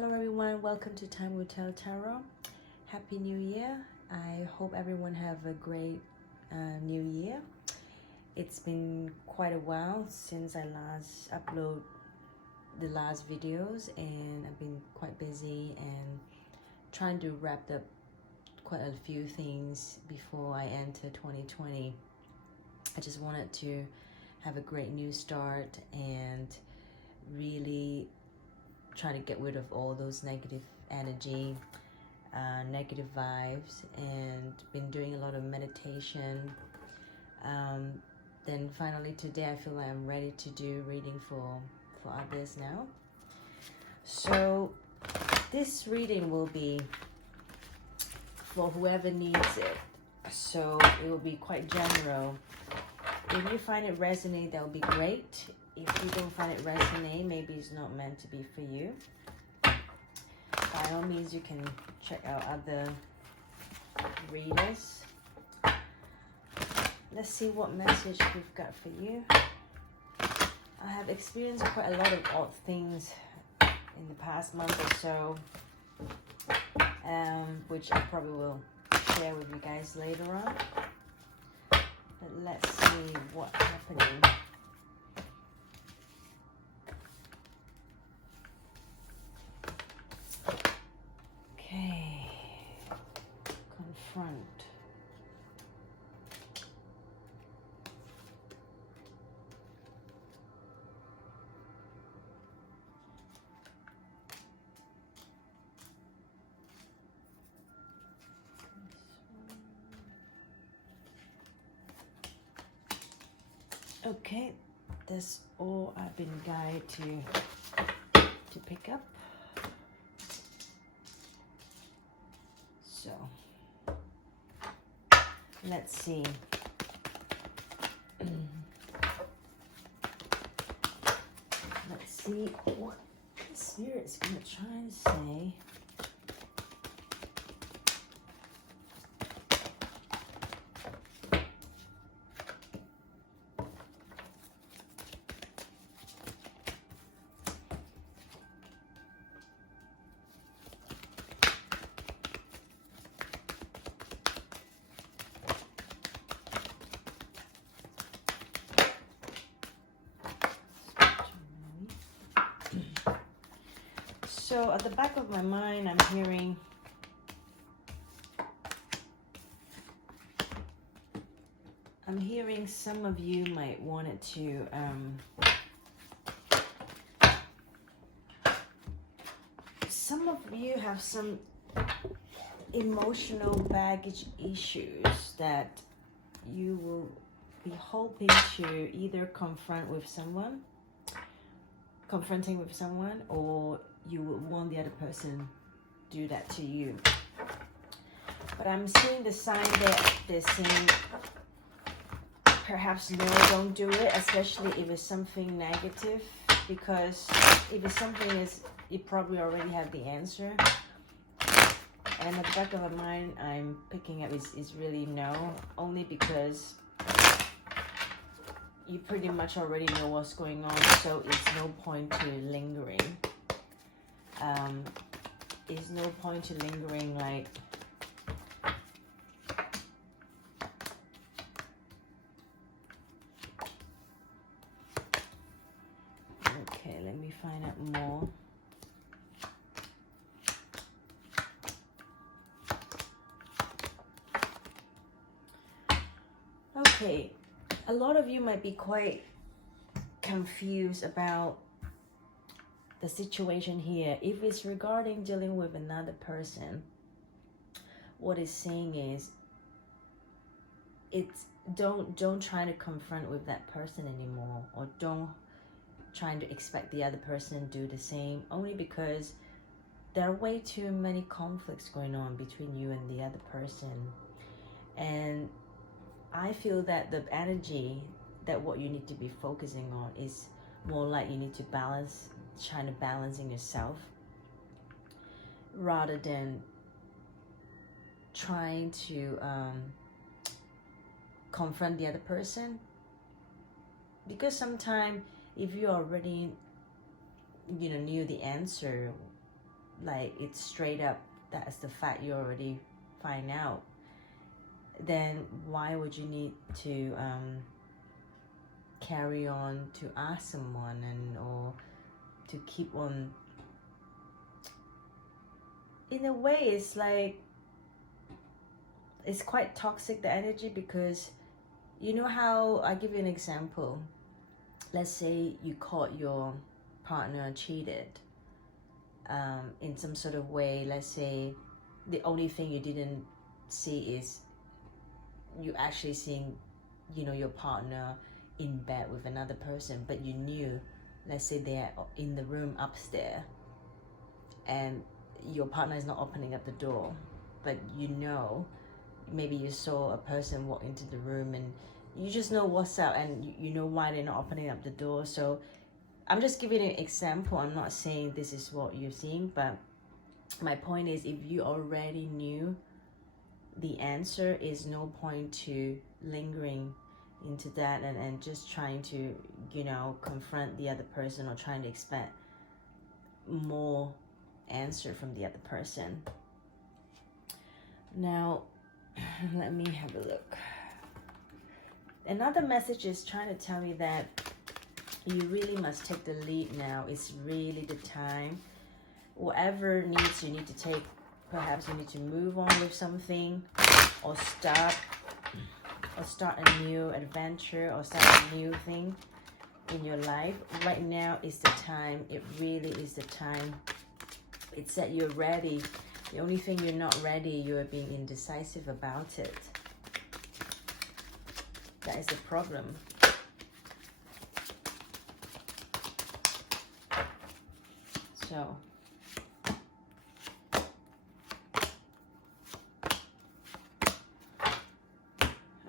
Hello everyone, welcome to Time Will Tell Tarot. Happy New Year. I hope everyone have a great new year. It's been quite a while since I last upload the last videos, and I've been quite busy and trying to wrap up quite a few things before I enter 2020. I just wanted to have a great new start and really try to get rid of all those negative energy, negative vibes, and been doing a lot of meditation. Then finally today I feel like I'm ready to do reading for others now. So this reading will be for whoever needs it. So it will be quite general. If you find it resonate, that would be great. If you don't find it resonate, maybe it's not meant to be for you. By all means, you can check out other readers. Let's see what message we've got for you. I have experienced quite a lot of odd things in the past month or so, which I probably will share with you guys later on. But let's see what's happening. Okay, confront. Okay, that's all I've been guided to pick up. So let's see. Let's see what the Spirit's gonna try and say. So at the back of my mind, I'm hearing some of you might want it to some of you have some emotional baggage issues that you will be hoping to either confronting with someone, or you would want the other person do that to you. But I'm seeing the sign that they're saying perhaps no, don't do it, especially if it's something negative, because if it's something is you probably already have the answer. And at the back of my mind, I'm picking up is really no, only because you pretty much already know what's going on, so it's no point to lingering. It's no point to lingering, like okay, let me find out more. Okay, a lot of you might be quite confused about the situation here. If it's regarding dealing with another person, what it's saying is it's don't try to confront with that person anymore, or don't trying to expect the other person to do the same, only because there are way too many conflicts going on between you and the other person. And I feel that the energy that what you need to be focusing on is more like you need to trying to balance in yourself, rather than trying to confront the other person. Because sometimes if you already knew the answer, like it's straight up, that's the fact you already find out, then why would you need to carry on to ask someone or to keep on? In a way, it's like, it's quite toxic, the energy, because you know how, I give you an example. Let's say you caught your partner cheated in some sort of way. Let's say the only thing you didn't see is you actually seeing, you know, your partner in bed with another person, but you knew, let's say they're in the room upstairs and your partner is not opening up the door, but you know, maybe you saw a person walk into the room and you just know what's up, and you know why they're not opening up the door. So I'm just giving an example. I'm not saying this is what you're seeing, but my point is, if you already knew the answer, is no point to lingering into that and just trying to, you know, confront the other person or trying to expect more answer from the other person. Now, let me have a look. Another message is trying to tell me that you really must take the lead now. It's really the time. Whatever needs you need to take, perhaps you need to move on with something, or start a new adventure, or start a new thing in your life. Right now is the time. It really is the time. It's that you're ready. The only thing you're not ready, you are being indecisive about it. That is the problem. So,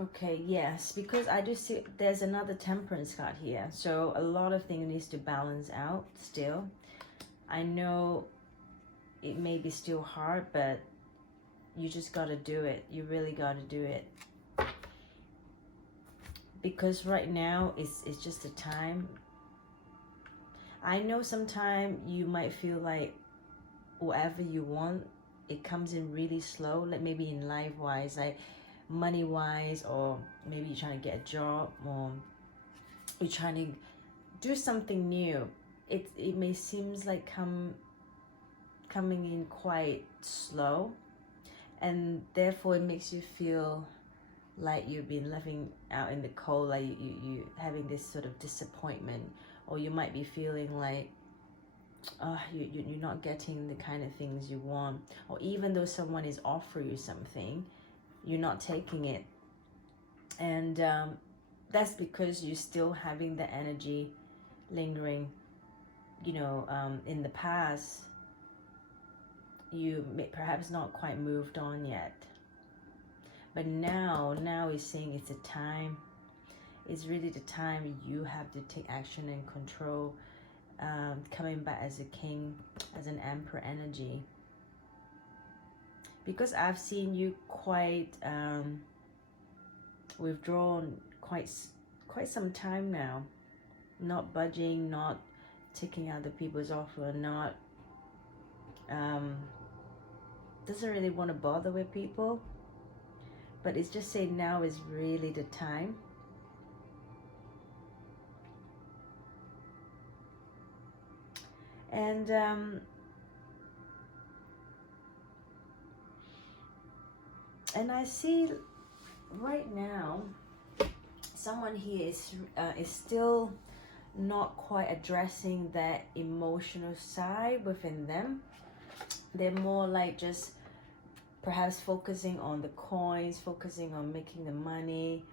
okay, yes, because I do see there's another Temperance card here. So a lot of things needs to balance out still. I know it may be still hard, but you just got to do it. You really got to do it. Because right now it's just a time. I know sometimes you might feel like whatever you want, it comes in really slow, like maybe in life wise, like money wise, or maybe you're trying to get a job, or you're trying to do something new. It may seems like coming in quite slow, and therefore it makes you feel like you've been living out in the cold, like you having this sort of disappointment, or you might be feeling like you're not getting the kind of things you want, or even though someone is offering you something, you're not taking it. And that's because you're still having the energy lingering, you know, in the past. You may perhaps not quite moved on yet, but now is saying it's a time. It's really the time you have to take action and control, coming back as a king, as an emperor energy. Because I've seen you quite withdrawn quite some time now, not budging, not taking other people's offer, not doesn't really want to bother with people. But it's just saying now is really the time. And I see right now someone here is still not quite addressing that emotional side within them. They're more like just perhaps focusing on the coins, focusing on making the money,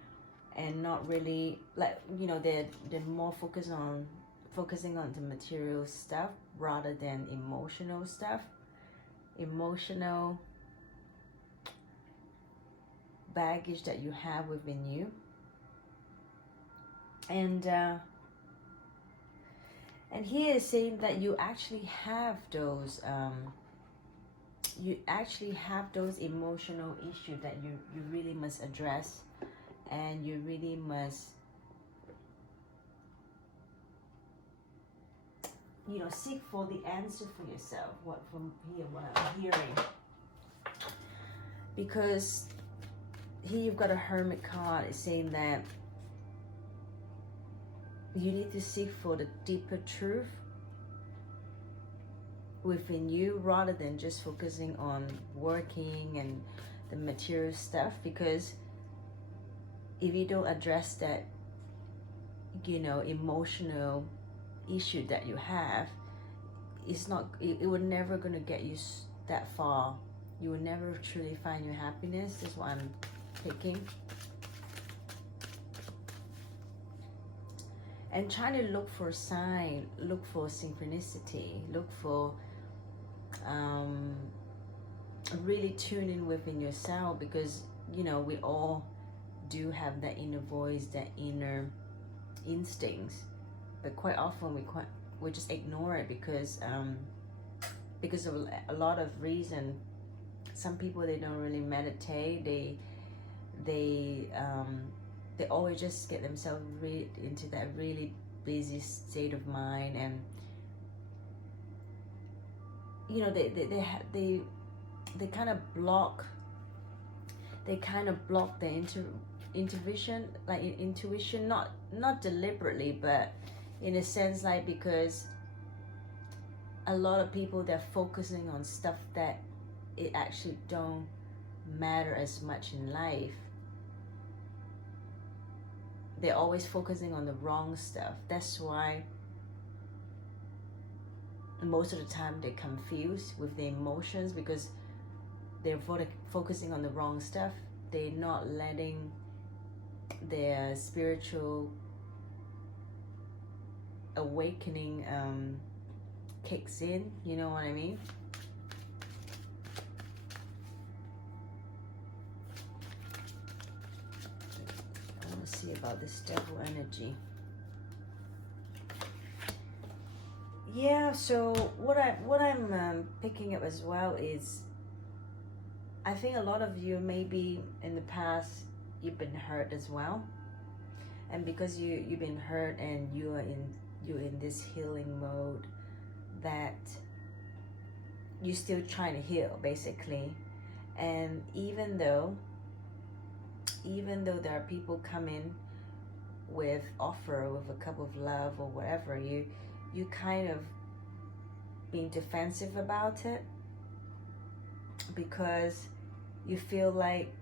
and not really, like, you know, they're more focusing on the material stuff rather than emotional stuff, emotional baggage that you have within you. And here is saying that you actually have those emotional issues that you really must address, and you really must you know, seek for the answer for yourself. What I'm hearing, because here you've got a Hermit card. It's saying that you need to seek for the deeper truth within you, rather than just focusing on working and the material stuff. Because if you don't address that, you know, emotional issue that you have, it's not, it would never gonna get you that far. You will never truly find your happiness. That's what I'm picking. And trying to look for a sign, look for synchronicity, look for really tune in within yourself, because you know, we all do have that inner voice, that inner instincts, but quite often we just ignore it because of a lot of reason. Some people, they don't really meditate. They always just get themselves into that really busy state of mind, and you know, they kind of block. They kind of block their intuition, like intuition, not deliberately, but in a sense, like, because a lot of people, they're focusing on stuff that it actually don't matter as much in life. They're always focusing on the wrong stuff. That's why most of the time they're confused with their emotions, because they're focusing on the wrong stuff. They're not letting their spiritual awakening kicks in. You know what I mean? I want to see about this devil energy. Yeah, so what I'm picking up as well is, I think a lot of you, maybe in the past, you've been hurt as well, and because you've been hurt and you're in this healing mode, that you're still trying to heal, basically. And even though there are people coming with offer, with a cup of love or whatever, you kind of being defensive about it, because you feel like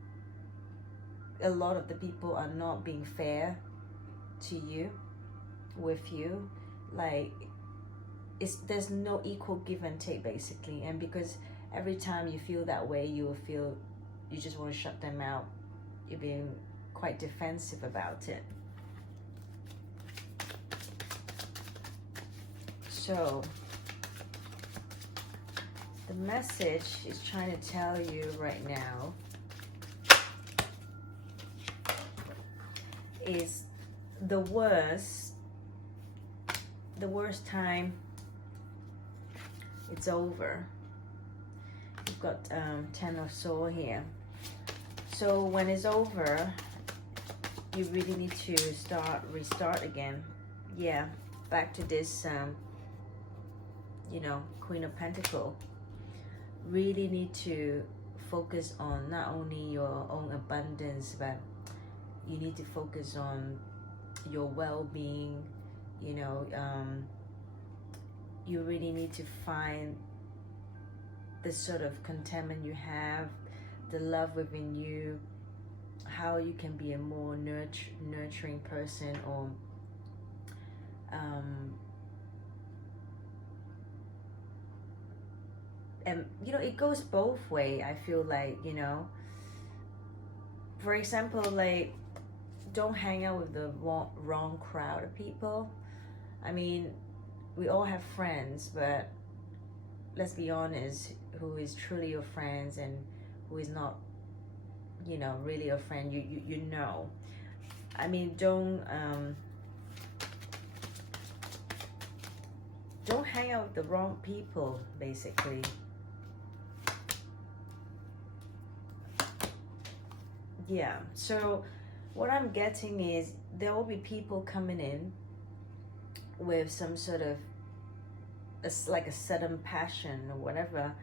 a lot of the people are not being fair to you, with you. Like, there's no equal give and take, basically. And because every time you feel that way, you will feel you just want to shut them out. You're being quite defensive about it. So the message is trying to tell you right now is the worst time, it's over. You've got 10 of Swords here. So when it's over, you really need to restart again. Yeah, back to this you know, Queen of Pentacles. Really need to focus on not only your own abundance, but you need to focus on your well-being. You know, you really need to find the sort of contentment you have, the love within you, how you can be a more nurturing person, or and you know, it goes both ways. I feel like, you know, for example, like, don't hang out with the wrong crowd of people. I mean, we all have friends, but let's be honest, who is truly your friends and who is not, you know, really your friend, you know. I mean, don't hang out with the wrong people, basically. Yeah, so what I'm getting is there will be people coming in with some sort of it's like a sudden passion or whatever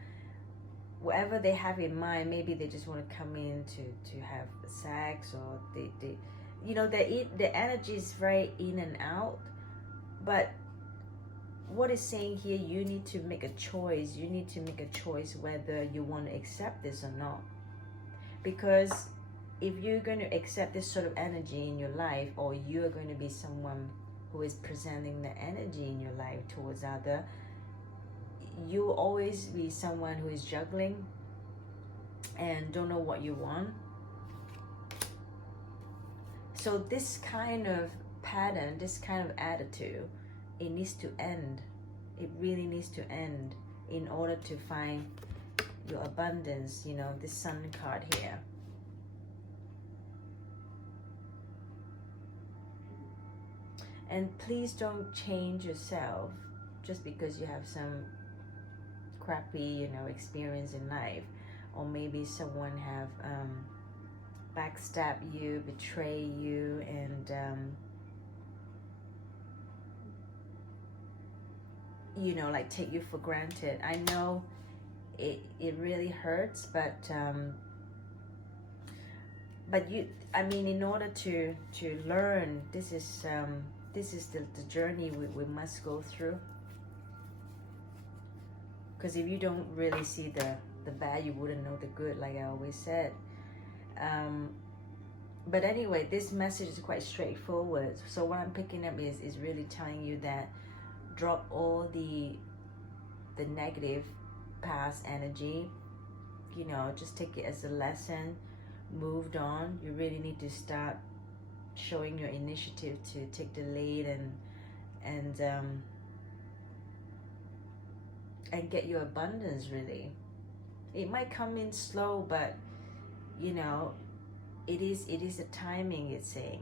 they have in mind. Maybe they just want to come in to have sex, or they you know, the energy is very in and out. But what is saying here, you need to make a choice. You need to make a choice whether you want to accept this or not. Because if you're going to accept this sort of energy in your life, or you're going to be someone who is presenting the energy in your life towards other, you will always be someone who is juggling and don't know what you want. So this kind of pattern, this kind of attitude, it needs to end. It really needs to end in order to find your abundance. You know, this Sun card here. And please don't change yourself just because you have some crappy, you know, experience in life, or maybe someone have backstab you, betray you, and you know, like take you for granted. I know it really hurts, but you, I mean, in order to learn, this is the journey we must go through. Because if you don't really see the bad, you wouldn't know the good, like I always said. But anyway, this message is quite straightforward. So what I'm picking up is really telling you that drop all the negative past energy. You know, just take it as a lesson. Moved on. You really need to start showing your initiative to take the lead and get your abundance. Really, it might come in slow, but you know, it is a timing. It's saying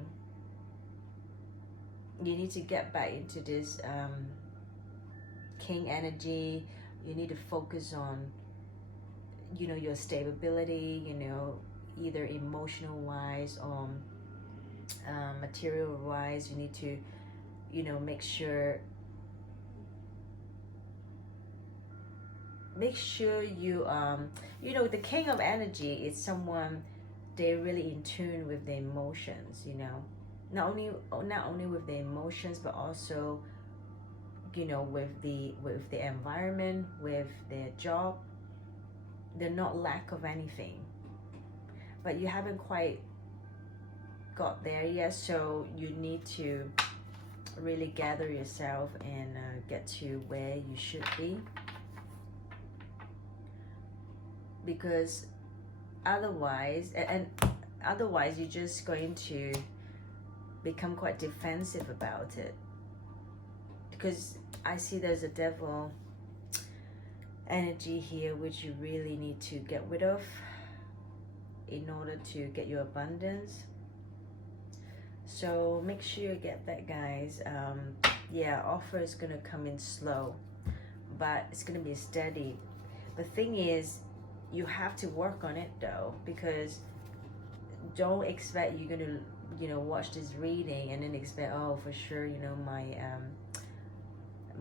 you need to get back into this king energy. You need to focus on, you know, your stability, you know, either emotional wise or material wise. You need to, you know, make sure you you know, the king of energy is someone, they're really in tune with the emotions, you know, not only with the emotions, but also, you know, with the environment, with their job. They're not lack of anything, but you haven't quite got there yet. So you need to really gather yourself and get to where you should be, because otherwise you're just going to become quite defensive about it. Because I see there's a devil energy here which you really need to get rid of in order to get your abundance. So make sure you get that, guys. Yeah, offer is gonna come in slow, but it's gonna be steady. The thing is, you have to work on it though, because don't expect you're gonna, you know, watch this reading and then expect, oh, for sure, you know,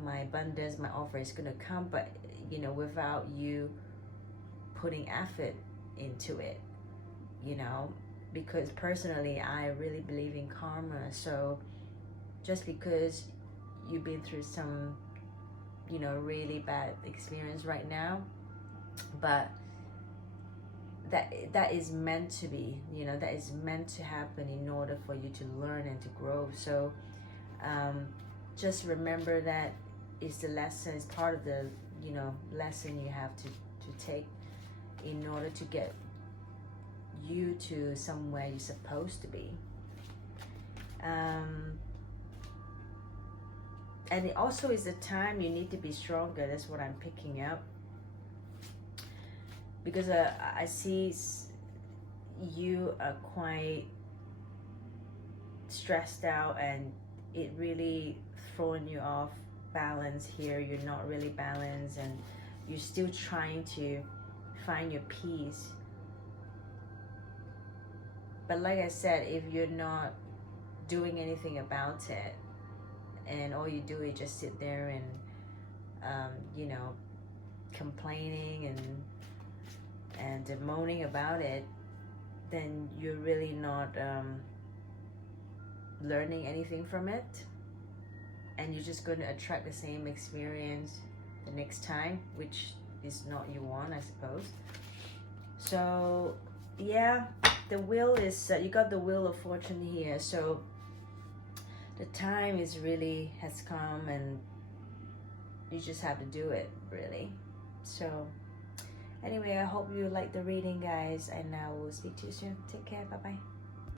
my abundance, my offer is gonna come, but you know, without you putting effort into it, you know. Because personally, I really believe in karma. So just because you've been through some, you know, really bad experience right now, but that is meant to be, you know, that is meant to happen in order for you to learn and to grow. So just remember that is the lesson, is part of the, you know, lesson you have to take in order to get you to somewhere you're supposed to be. And it also is a time you need to be stronger. That's what I'm picking up, because I see you are quite stressed out, and it really throwing you off balance here. You're not really balanced, and you're still trying to find your peace. But like I said, if you're not doing anything about it, and all you do is just sit there and you know, complaining and moaning about it, then you're really not learning anything from it, and you're just going to attract the same experience the next time, which is not you want, I suppose. So yeah, the wheel is you got the Wheel of Fortune here, so the time is really has come, and you just have to do it, really. So anyway, I hope you like the reading, guys, and I will speak to you soon. Take care. Bye bye.